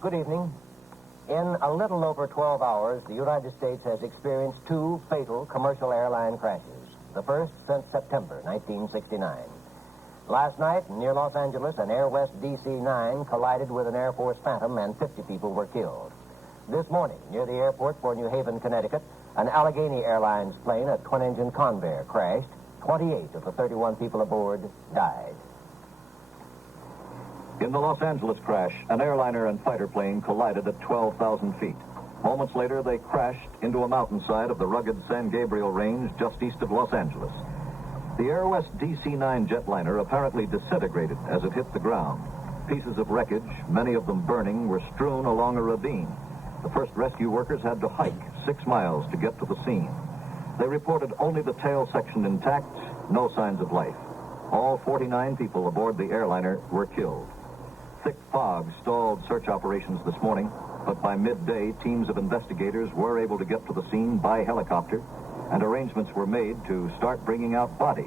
Good evening. In a little over 12 hours, the United States has experienced two fatal commercial airline crashes, the first since September 1969. Last night, near Los Angeles, an Air West DC-9 collided with an Air Force Phantom and 50 people were killed. This morning, near the airport for New Haven, Connecticut, an Allegheny Airlines plane, a twin-engine Convair, crashed. 28 of the 31 people aboard died. In the Los Angeles crash, an airliner and fighter plane collided at 12,000 feet. Moments later, they crashed into a mountainside of the rugged San Gabriel Range just east of Los Angeles. The Air West DC-9 jetliner apparently disintegrated as it hit the ground. Pieces of wreckage, many of them burning, were strewn along a ravine. The first rescue workers had to hike 6 miles to get to the scene. They reported only the tail section intact, no signs of life. All 49 people aboard the airliner were killed. Thick fog stalled search operations this morning, but by midday, teams of investigators were able to get to the scene by helicopter, and arrangements were made to start bringing out bodies.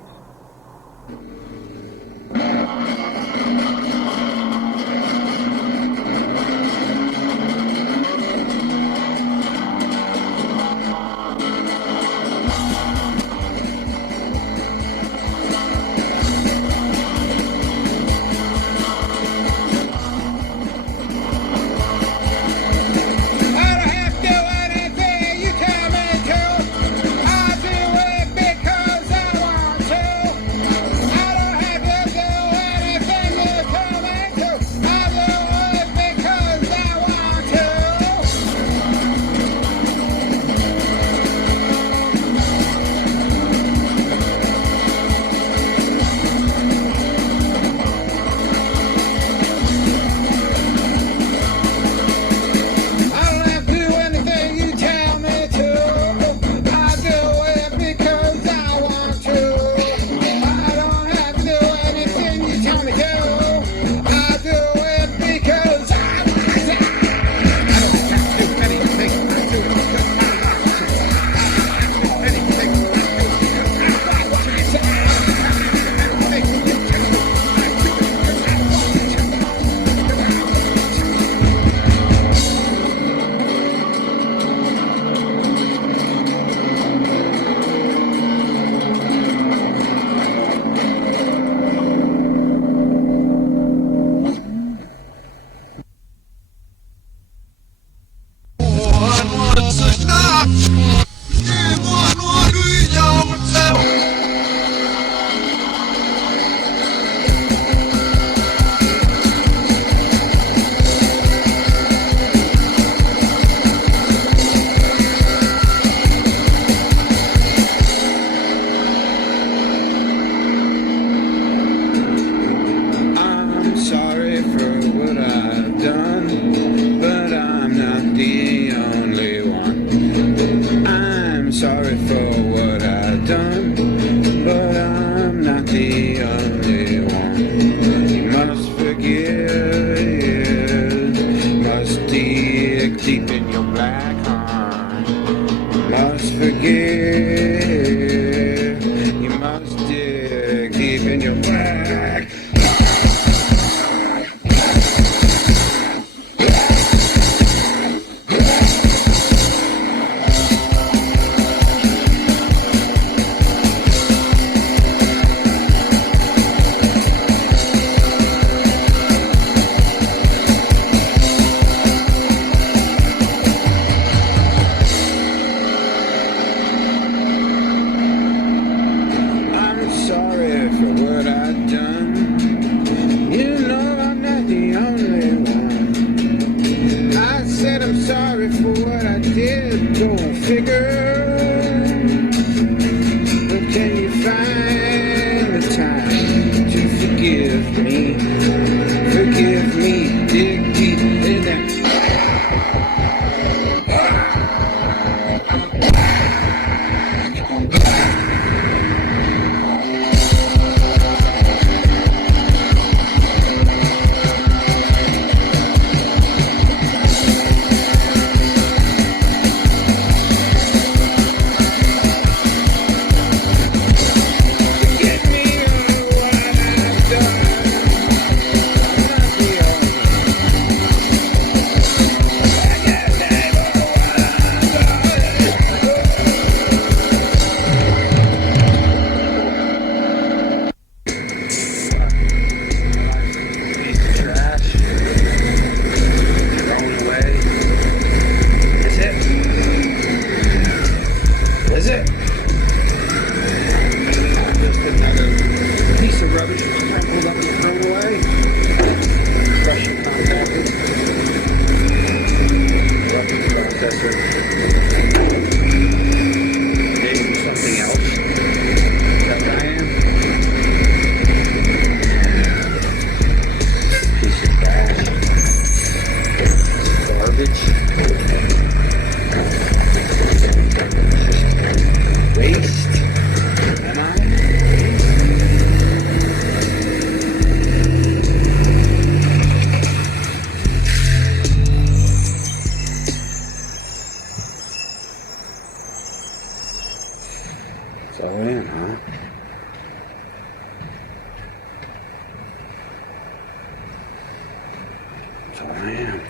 I am.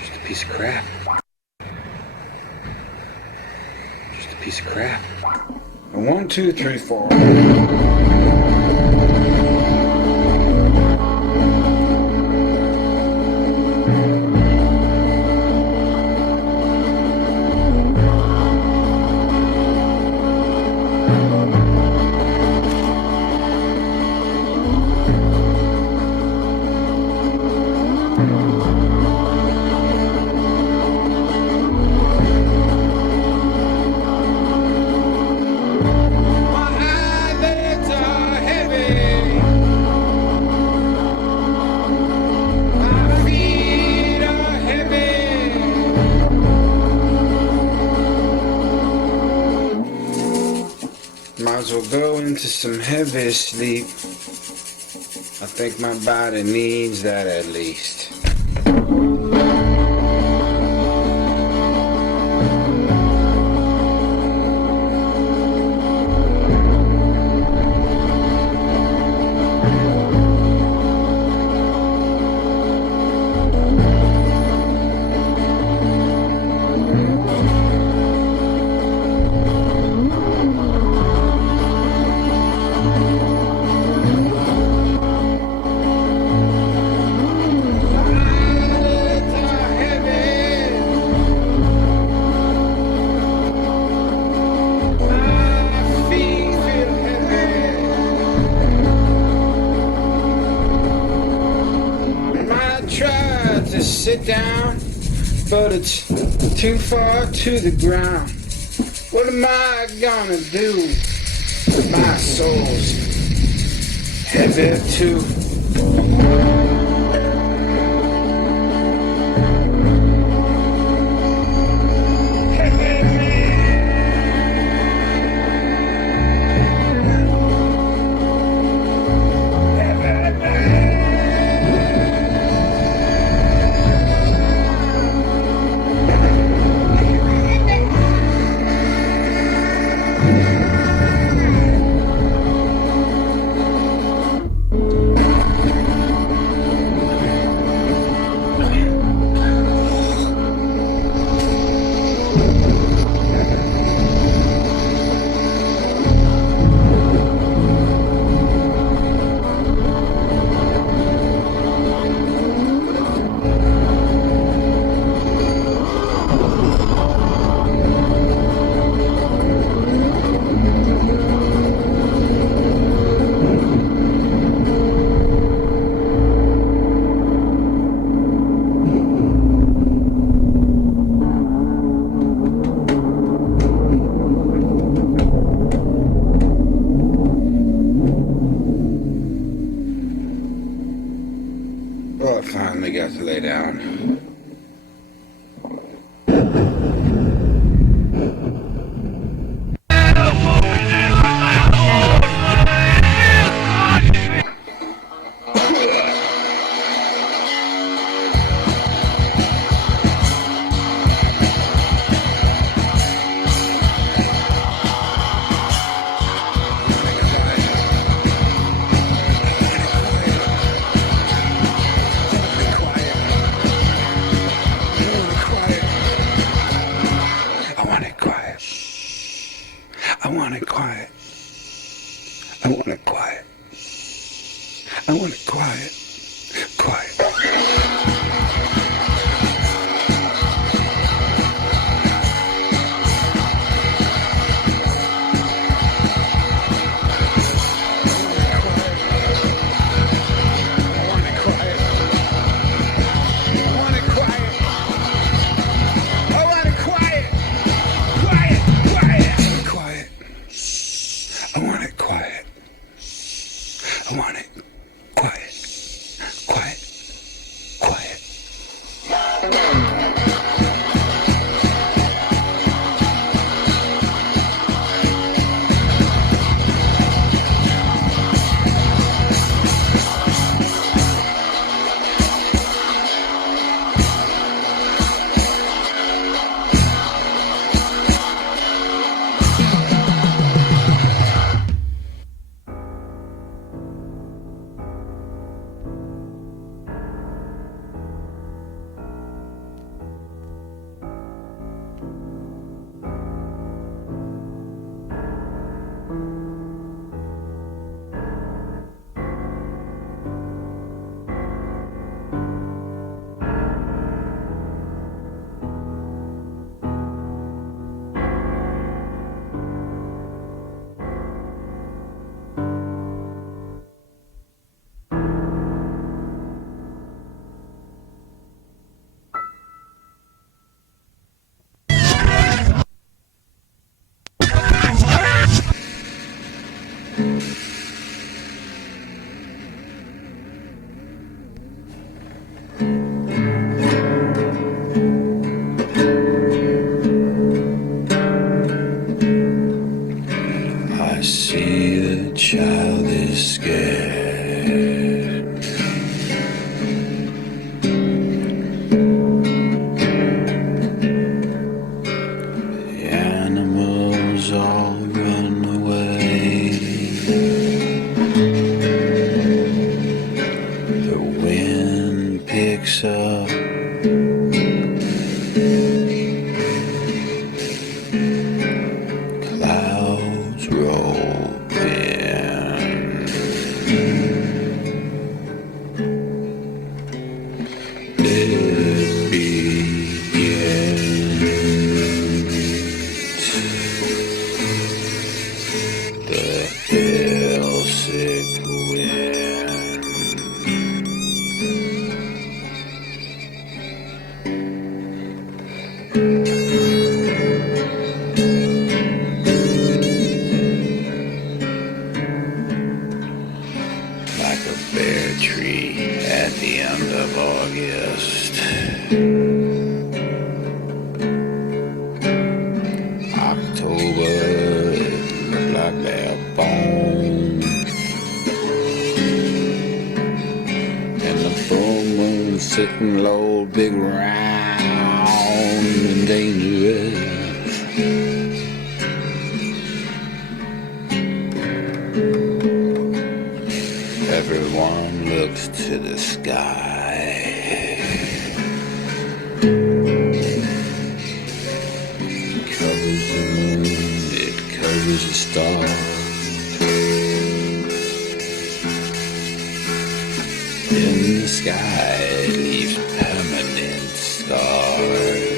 Just a piece of crap. Just a piece of crap. 1, 2, 3, 4. Might as well go into some heavy sleep. I think my body needs that at least. Sit down, but it's too far to the ground. What am I gonna do? My soul's heavy too. Well, I finally got to lay down. picks up. Clouds roll in. It begins. The hell-sick wind. Like a bare tree at the end of August. October, it looked like their bones. And the full moon sitting low, big round and dangerous. Everyone looks to the sky. It covers the moon, it covers the stars. In the sky, it leaves permanent scars.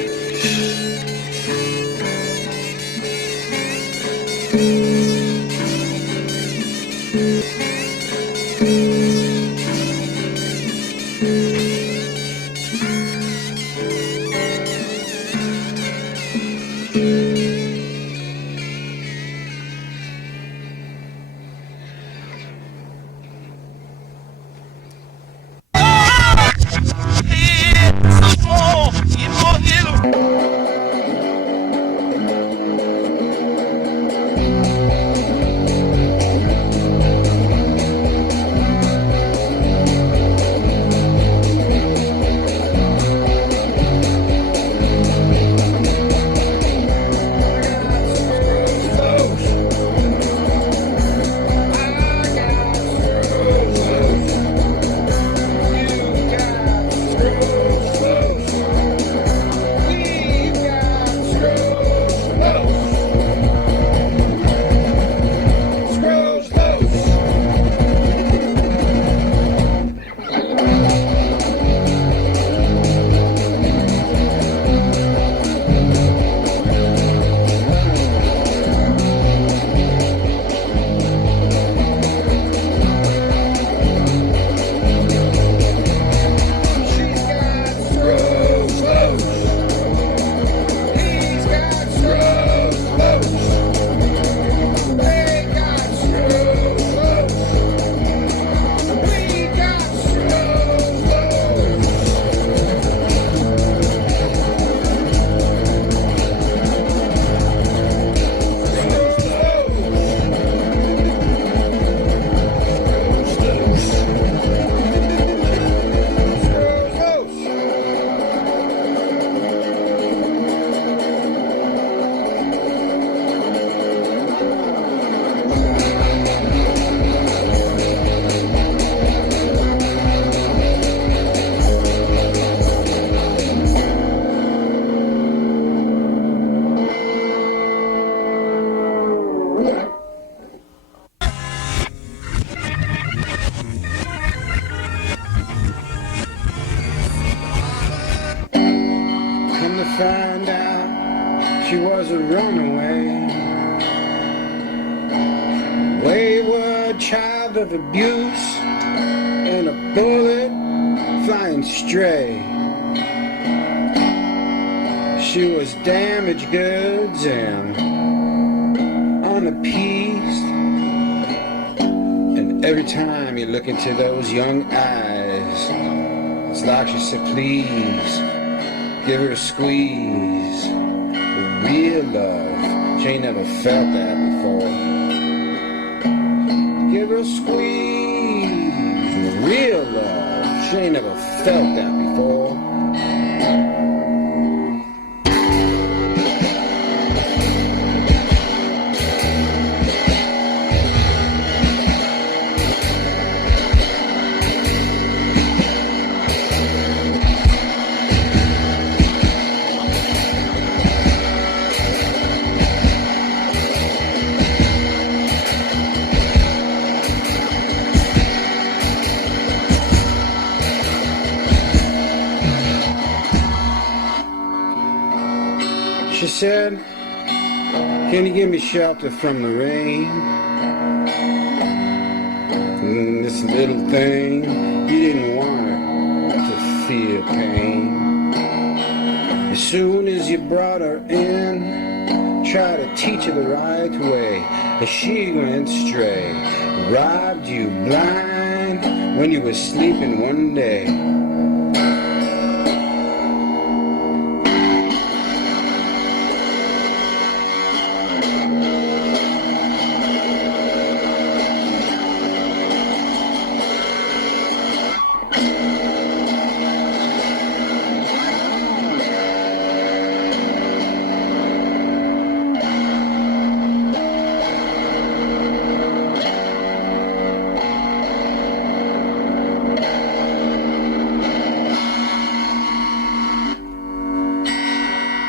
Find out she was a runaway, wayward child of abuse, and a bullet flying stray. She was damaged goods and unappeased, and every time you look into those young eyes, it's like she said, please give her a squeeze. The real love, she ain't never felt that before. Give her a squeeze. The real love, she ain't never felt that before. She said, can you give me shelter from the rain? And this little thing, you didn't want her to feel pain. As soon as you brought her in, try to teach her the right way, as she went stray, robbed you blind when you were sleeping one day.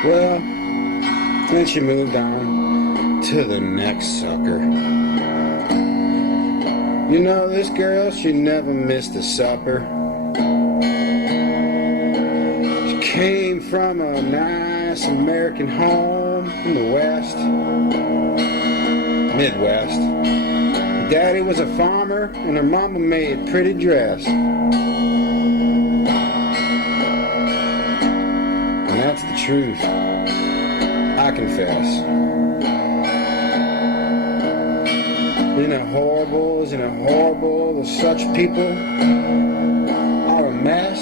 Well, then she moved on to the next sucker. You know, this girl, she never missed a supper. She came from a nice American home in the West, Midwest. Her daddy was a farmer, and her mama made pretty dress. That's the truth, I confess. Isn't it horrible, isn't it horrible that such people are a mess?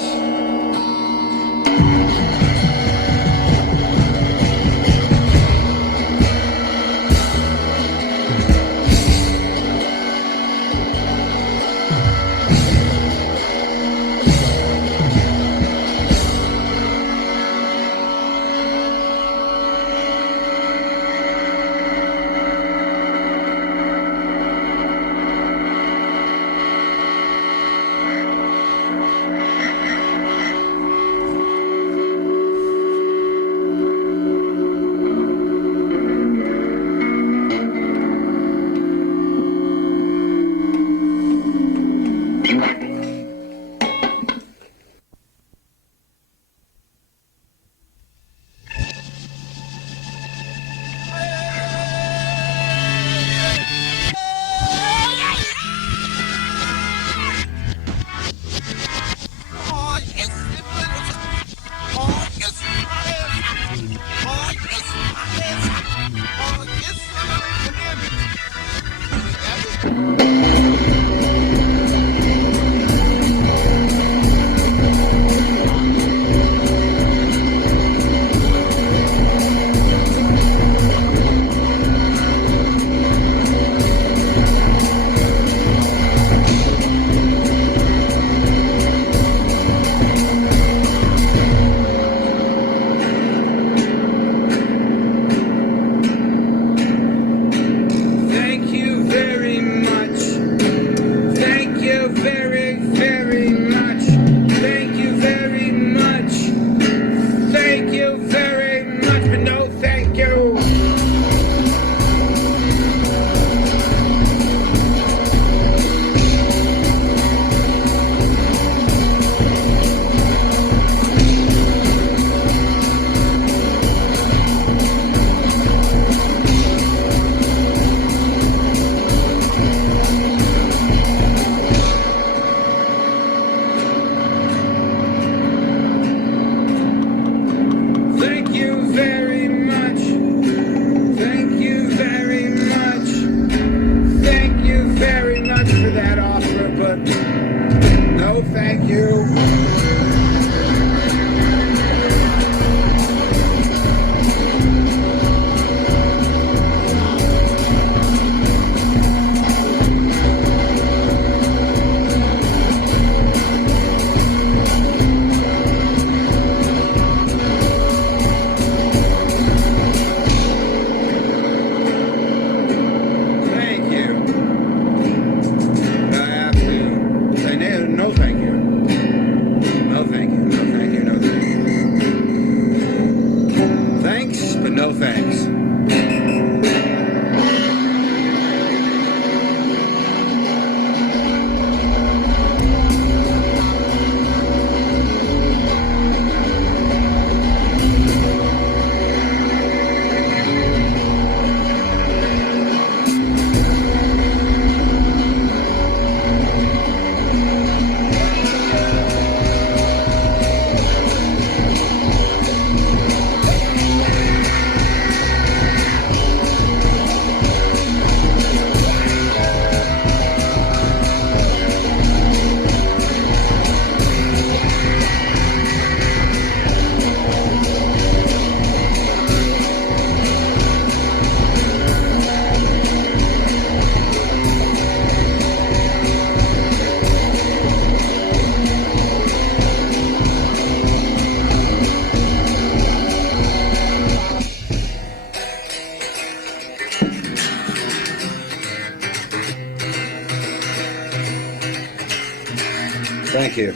Thank you.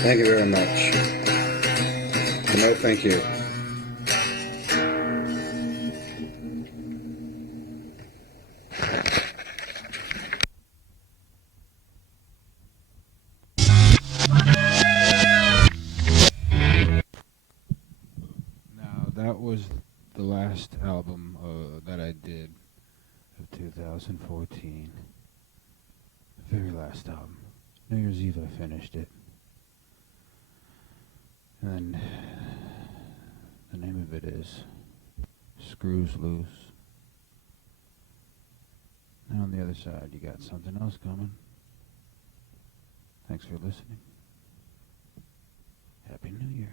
Thank you very much. No, thank you. Now, that was the last album that I did of 2014. The very last album. New Year's Eve I finished it. And the name of it is Screws Loose. Now on the other side, you got something else coming. Thanks for listening. Happy New Year.